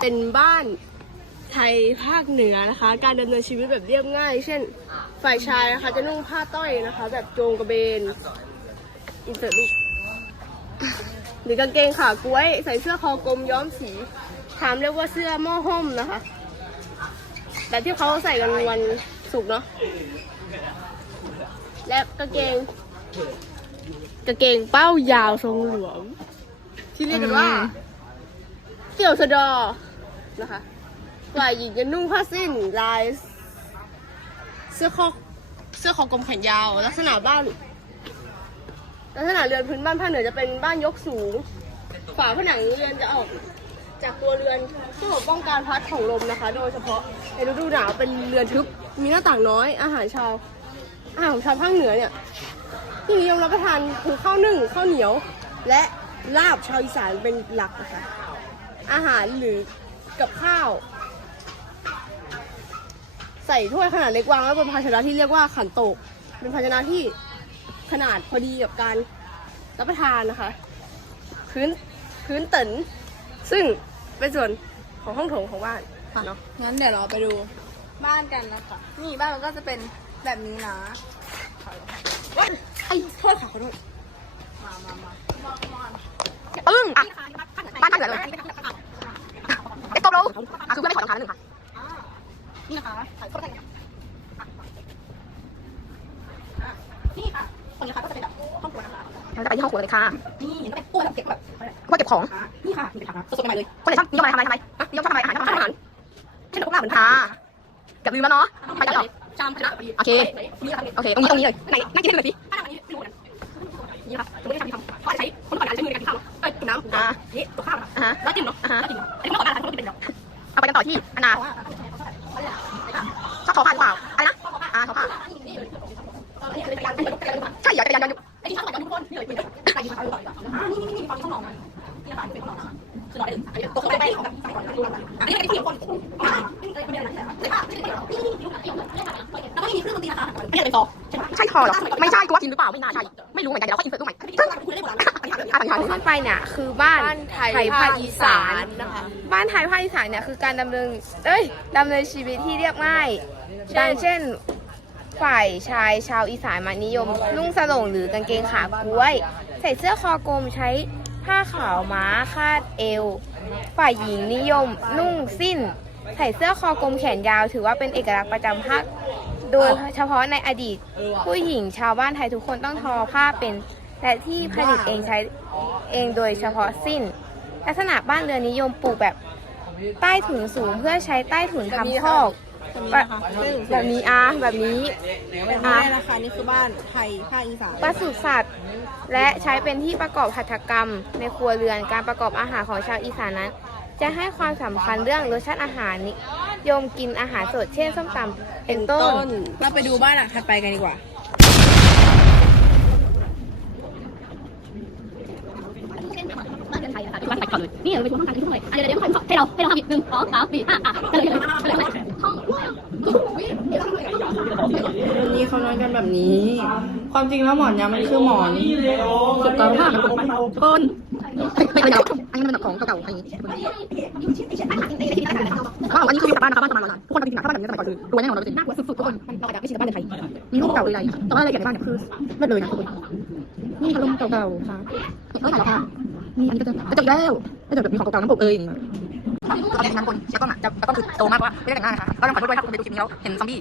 เป็นบ้านไทยภาคเหนือนะคะ การดำเนินชีวิตแบบเรียบง่าย เช่น ฝ่ายชายนะคะ จะนุ่งผ้าต้อยนะคะ แบบโจงกระเบนอินเสิร์ตลูกหรือกางเกงขากล้วย ใส่เสื้อคอกลมย้อมสีถามเรียกว่าเสื้อหม้อห้อมนะคะแบบที่เขาใส่กันวันศุกร์เนาะและกางเกงกางเกงเป้ายาวทรงหลวม ที่เรียกกันว่า เกี่ยวสะดอนะคะฝ่ายหญิงจะนุ่งผ้าสิ้นลาย เสื้อคอเสื้อคอกลมแขนยาว ลักษณะบ้าน ลักษณะเรือนพื้นบ้านภาคเหนือจะเป็นบ้านยกสูง ฝาผนังเรือนจะออกจากตัวเรือนเพื่อป้องกันพัดของลมนะคะ โดยเฉพาะในฤดูหนาวเป็นเรือนทึบ มีหน้าต่างน้อย อาหารชาวอาหารของชาวภาคเหนือเนี่ยที่นิยมรับประทานคือข้าวนึ่งข้าวเหนียว และลาบชาวอีสานเป็นหลักนะคะ อาหารหรือกับข้าว ใส่ถ้วยขนาดเล็กวางไว้บนภาชนะที่เรียกว่าขันโตก เป็นภาชนะที่ขนาดพอดีกับการรับประทานนะคะพื้นพื้นเตินซึ่งเป็นส่วนของห้องโถงของบ้านเนาะงั้นเดี๋ยวเราไปดูบ้านกันนะคะ นี่บ้านมันก็จะเป็นแบบนี้นะไอ้โทษค่ะขอโทษมามามาปึ้งอะบ้านท่าเหนือเลยเอ็กโตโรอะคือเพื่อนไม่ขอรองเท้าแล้วหนึ่งค่ะนี่นะคะถ่เข้าไปกันนี่ค่ะตรงนี้ค่ะก็จะเป็นแบบห้องครัวนะคะเราจะไปที่ห้องครัวเลยค่ะ นี่ก็เป็นตู้แบบเก็บแบบเพื่อเก็บของ นี่ค่ะนี่เป็นถังสดๆใหม่เลย คนไหนชอบนิยมอะไรทำอะไรทำอะนิยมชอบทำอะไรอาหารทำอาหารเช่นพวกเราเหมือนค่ะค่ะเกือบลืมแล้วเนาะไปกันเหรอจามชนะโอเค โอเค ตรงนี้ตรงนี้เลย ไหนนั่งกินให้หน่อยสิถ้าทำอันนี้ไม่รู้นะนี่ค่ะ เนาะแล้วจิ้มอันนี้ไม่ต่อการทำก็เป็นเนาะเอาไปกันต่อที่อนา นะนี่นะคะเป็นช่างหล่อนะคือหล่อได้ถึงตัวเขาได้ของใส่ก่อนดูกันอันนี้เป็นที่คนอ่านี่เป็นประเด็นอะไรเลยค่ะนี่นี่นี่แล้วก็มีเครื่องดนตรีนะคะไม่ใช่เป็นซอใช่ไหมใช่ทอเหรอไม่ใช่กูว่ากินหรือเปล่าไม่น่าใช่ไม่รู้เหมือนกันเดี๋ยวเราค่อยอินเสิร์ตรูปใหม่ที่เราคุยได้หมดแล้วอันนี้อะอย่างขึ้นไปเนี่ยคือบ้านบ้านไทยภาคอีสานนะคะบ้านไทยภาคอีสานเนี่ยคือการดำเนินเอ้ยดำเนินชีวิตที่เรียบง่ายดังเช่น ฝ่ายชายชาวอีสานมานิยม นุ่งสโลงหรือกางเกงขากล้วย ใส่เสื้อคอกลมใช้ ผ้าขาวม้าคาดเอว ฝ่ายหญิงนิยม นุ่งสิ้น ใส่เสื้อคอกลมแขนยาว ถือว่าเป็นเอกลักษณ์ประจำภาคโดยเฉพาะในอดีต ผู้หญิงชาวบ้านไทยทุกคนต้องทอผ้าเป็น และที่ผลิตเองใช้เองโดยเฉพาะสิ้น ลักษณะบ้านเรือนนิยมปลูกแบบใต้ถุนสูงเพื่อใช้ใต้ถุนทำคอก แบบแบบนี้อะแบบนี้แบบนี้นะคะนี่คือบ้านไทยภาคอีสานปศุสัตว์ และใช้เป็นที่ประกอบหัตถกรรม ในครัวเรือนการประกอบอาหารของชาวอีสานนั้น จะให้ความสำคัญเรื่องรสชาติอาหารนิยมกินอาหารสดเช่นส้มตำเป็นต้น เราไปดูบ้านหลังถัดไปกันดีกว่า บ้านเรือนไทยนะคะเป็นบ้านไทยก่อนเลยนี่เราไปดูห้องการที่ห้องเลยอะเดี๋ยวเดี๋ยวให้เราให้เราทำอีกหนึ่งสองสามสี่ห้าอะเฉลยเลยเฉลยเลยห้อง วันนี้เขาน อนกันแบบนี้ ความจริงแล้วหมอนเนี้ยมันคือหมอนสุขภาพก้นไม่ไม่าอันนี้มันแบบของเก่าๆอันนี้ว้าวอันนี้คือบ้านนะคะบ้านประมาณนั้นทุกคนไปจริงๆถ้าบ้านแบบนี้สมัยก่อนคือรวยแน่นอนร้อยเปอร์เซ็นต์น่ากลัวสุดๆทุกคนเราอาจจะไม่ใช่บ้านในไทยมีรูปเก่าเลยแต่ว่าอะไรอย่างในบ้านเนี่ยคือเลิศเลยนะทุกคนนี่พัดลมเก่าๆค่ะเออถ่ายแล้วค่ะนี่อันนี้ก็จะกระจกแล้วกระจกแบบมีของเก่าๆน้ำปกเอ้ยอย่างเงี้ยตอนคนเชฟกล้องอะจะกล้องคือโตมากว่าไม่ได้แต่งหน้านะคะก็ยังขอโทษด้วยถ้าคุณไปดูคลิปนี้แล้วเห็นซอมบี้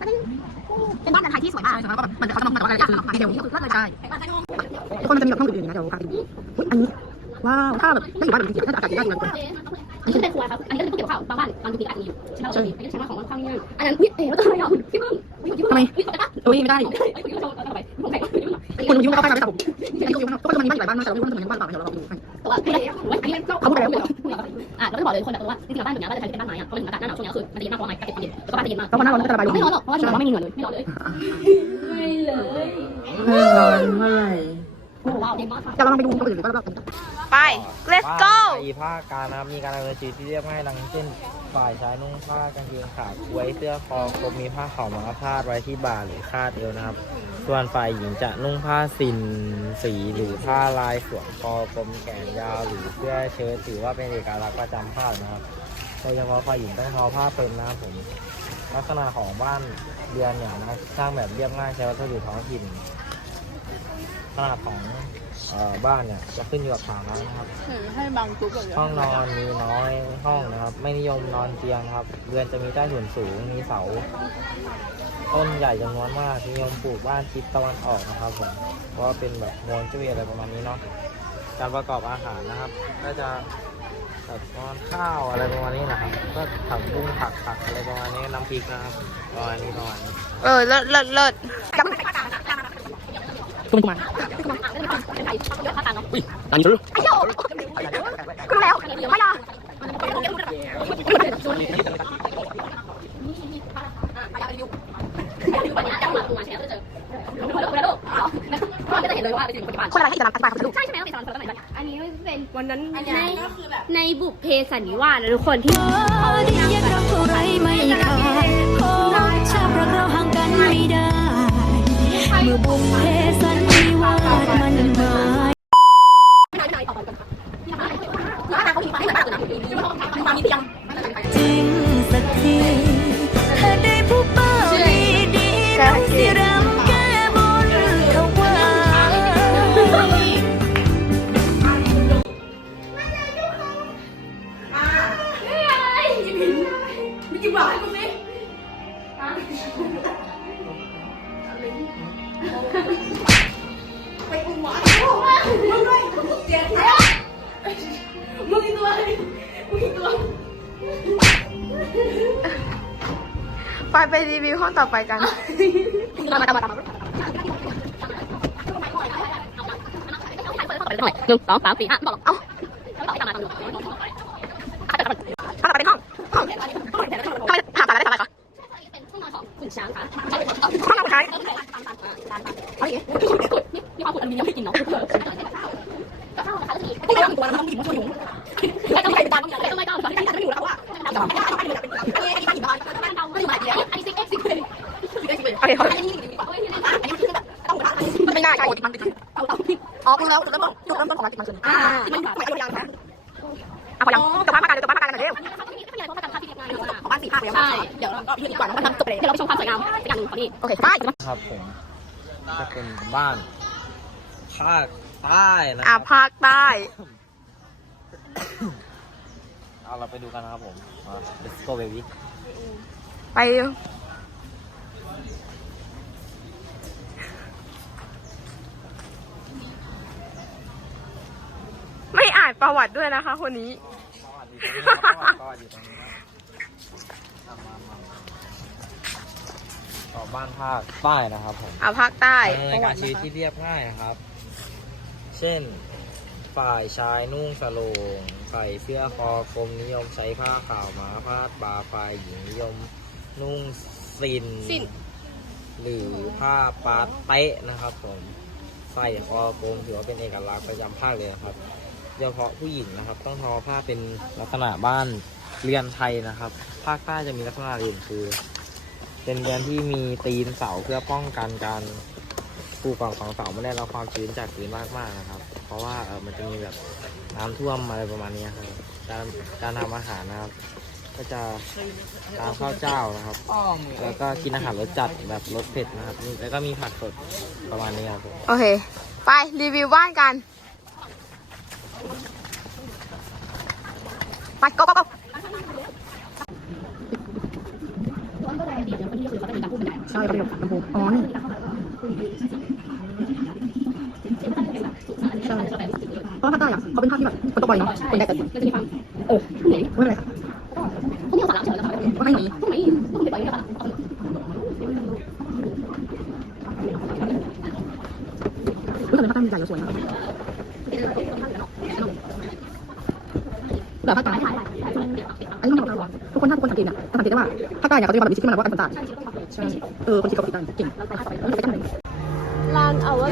เป็นบ้านในไทยที่สวยมากเลยแล้วก็แบบมันเขาทำมาแต่ว่าอะไรคือดีเทลนี่คือเลิศเลยใช่ทุกคนมันจะมีแบบห้องอื่นๆนะเดี๋ยวพาไปดูอันนี้ว้าวถ้าแบบไม่อยู่บ้านแบบจริงๆถ้าอากาศดีน่าดูเลยอันนี้เป็นครัวครับอันนี้ก็เป็นตู้เก็บข้าวบางบ้านบางทีอาจจะมีอยู่ใช่ไหมอันนี้ใช้มาของข้าวง่ายอันนั้นเอ๋แล้วทำไมอะพี่เพิ่งทำไมพี่ตกได้เอ้ยไม่ได้คุณโชว์ต่อไปผมใส่คุณยุ่งเข้าไปไม่ตัดผมอันนี้ก็ยุ่งก็มันมีบ้านหลายบ้านแต่เราไม่รู้ว่ามันเป็นบ้านเปล่าเดี๋ยวเราดูให้ แต่ว่าอันนี้เขาพูดแล้วอะเราจะบอกเลยคนแบบว่าจริงๆบ้านแบบนี้บ้านไทยเป็นบ้านไม้อะเพราะมันอากาศหน้าหนาวช่วงนี้คือมันจะเย็นมากเพราะไม้เก็บเย็นแล้วก็บ้านจะเย็นมากเพราะว่าหน้าร้อนก็จะระบายลมไม่ร้อนหรอกเพราะว่าเราไม่มีเหงื่อเลยไม่ร้อนเลยไม่ร้อนเท่าไหร่โอ้ว้าวเย็นมากค่ะ จะลองไปดูคนอื่นหรือว่าเราไป let's ว่า go ไทยภาคกลารนะครับมีการดำเนินชีวิตที่เรียบง่ายดังเช่น ฝ่ายชายนุ่งผ้ากางเกงขาวไว้เสื้อคอกลมมีผ้าขาวม้าพาดไว้ที่บ่าหรือคาดเอวนะครับ ส่วนฝ่ายหญิงจะนุ่งผ้าสินสีหรือผ้าลายสวมคอกลมแขนยาวหรือเสื้อเชิ้ตถือว่าเป็นเอกลักษณ์ประจำภาคนะครับโดยเฉพาะฝ่ายหญิงต้องทอผ้าเป็นนะครับผมลักษณะของบ้านเรือนเนี่ยนะสร้างแบบเรียบง่ายใช้วัสดุท้องถิ่น ขนาดของเอ่อบ้านเนี่ยจะขึ้นอยู่กับฐานะนะครับ ให้บางจุ๊บแบบนี้ห้องนอนมีน้อยห้องนะครับ ไม่นิยมนอนเตียงครับ เรือนจะมีใต้ถุนสูงมีเสา ต้นใหญ่จำนวนมากนิยมปลูกบ้านทิศตะวันออกนะครับผมเพราะว่าเป็นแบบฮวงจุ้ยอะไรประมาณนี้เนาะการประกอบอาหารนะครับก็จะแบบประมาณข้าวอะไรประมาณนี้นะครับ ก็ผักบุ้งผักผักอะไรประมาณนี้น้ำพริกนะครับประมาณนี้ประมาณนี้ เออเลิศเลิศเลิศ ตุ้มกุมารอันนี้รู้คุณรู้แล้วไม่ยอก็จะเห็นเลยว่าเป็นคนที่บ้านคนอะไรให้อิสระอธิบายความรู้ใช่ใช่ไหมเป็นสอนคนละไหนอันนี้เป็นวันนั้นในในบุพเพสันนิวาสนะทุกคนที่ดียังรักเท่าไรไม่ขาดเพราะชาติรักเราห่างกันไม่ได้เมื่อบุพเพสัน มันมาจริงสักทีถ้าได้ผู้เป้าดีดีๆน้องสิรำแก้บนเขา ไว้ไปไปรีวิวห้องต่อไปกันมามาตามมาตามมาหน่อยหนึ่งสองสามสี่ห้าบอกเอาเราไปในห้องห้องทำไมถามอะไรได้ทำอะไรคะ ห้องนอนของคุณช้างค่ะ ห้องนอนใคร มีความขุ่นอลูมิเนียมให้กินเนาะกับ ข้าวนะคะก็จะมีไม่ต้องตัวน้ำหินมาช่วยยุงไม่ต้องไปตามต้องไม่ต้องไม่ต้ไม่อยู่แล้วว่าอันนี้อันนี้อันนี้อันนี้บ้านบ้านเราไม่มาแล้วอันนี้ซิกเอ็กซิกเลยซิกเอ็กซิกเลยโอเคอันนี้ดีกว่าอันนี้อันนี้คือแบบต้องแบบไม่น่าใช่ติดมันติดเอาเอาอ๋อคุณแล้วจุดเริ่มต้นจุดเริ่มต้นของมันติดมันคืออ่ามันแบบไม่ยังนะเอาพอยังกับบ้านประกันกับบ้านประกันหน่อยเร็วไม่มีอะไรเพราะประกันเรียบง่ายของบ้านสี่ภาคแล้วใช่เดี๋ยวเราก็ยืนดีกว่าเราทำจบเลยเดี๋ยวเราไปชมความสวยงามอย่างหนึ่งของนี่โอเคไปครับผมจะเป็นบ้านภาค ใต้นะคอะรับภาคใต้ เอาเราไปดูกันนะครับผมมา let's go baby ไป ไม่อ่านประวัติด้วยนะคะ คนนี้ ประวัติอยู่ตรงนี้ครับประวัติอยู่ตรงนี้ครับมามามาต่อบ้านภาคใต้นะครับผมอะภาคใต้ในการชีวิตที่เรียบง่ายนะครับ เช่น ฝ่ายชายนุ่งสโลงใส่เสื้อคอกลมนิยมใช้ผ้าขาวม้าพาดบ่าฝ่ายหญิงนิยมนุ่งสินสิ้นหรือผ้าปาเตะนะครับผมใส่คอกลมถือว่าเป็นเอกลักษณ์ประจำภาคเลยนะครับโดยเฉพาะผู้หญิงนะครับ ต้องทอผ้าเป็นลักษณะบ้านเรือนไทยนะครับ ภาคใต้จะมีลักษณะอื่นคือ เป็นเรือนที่มีตีนเสาเพื่อป้องกันการ ปลูกฝังของเสาไม่ได้รับความชื้นจากพื้นมากๆนะครับ เพราะว่าเออมันจะมีแบบน้ำท่วมอะไรประมาณนี้ครับการการทำอาหารนะครับ ก็จะตามข้าวเจ้านะครับ แล้วก็กินอาหารรสจัดแบบรสเผ็ดนะครับนี่แล้วก็มีผักสดประมาณนี้ครับผมโอเค ไปรีวิวบ้านกันไป go go go ใช่ประโยคลำพูอ๋อนี่ใช่ เพราะภาคใต้อะเขาเป็นภาคที่แบบฝนตกบ่อยเนาะฝนแดดจัดมันจะมีความเออไม่เป็นไรค่ะพวกนี้เราสาระเฉยแล้วค่ะก็ให้หน่อยพวกนี้ต้องไปปล่อยกันรู้สึกว่าภาคใต้มีใจแล้วสวยนะแบบภาคใต้อันนี้มันบอกเราทุกคนถ้าทุกคนสังเกตเนี่ยจะสังเกตได้ว่าภาคใต้เนี่ยเขาจะมีความแบบมีชิคที่มันแบบว่าการฝนตก ใช่ เออ คนที่เขาคิดได้เก่งแล้วไปตั้งไหนลานเอาว่า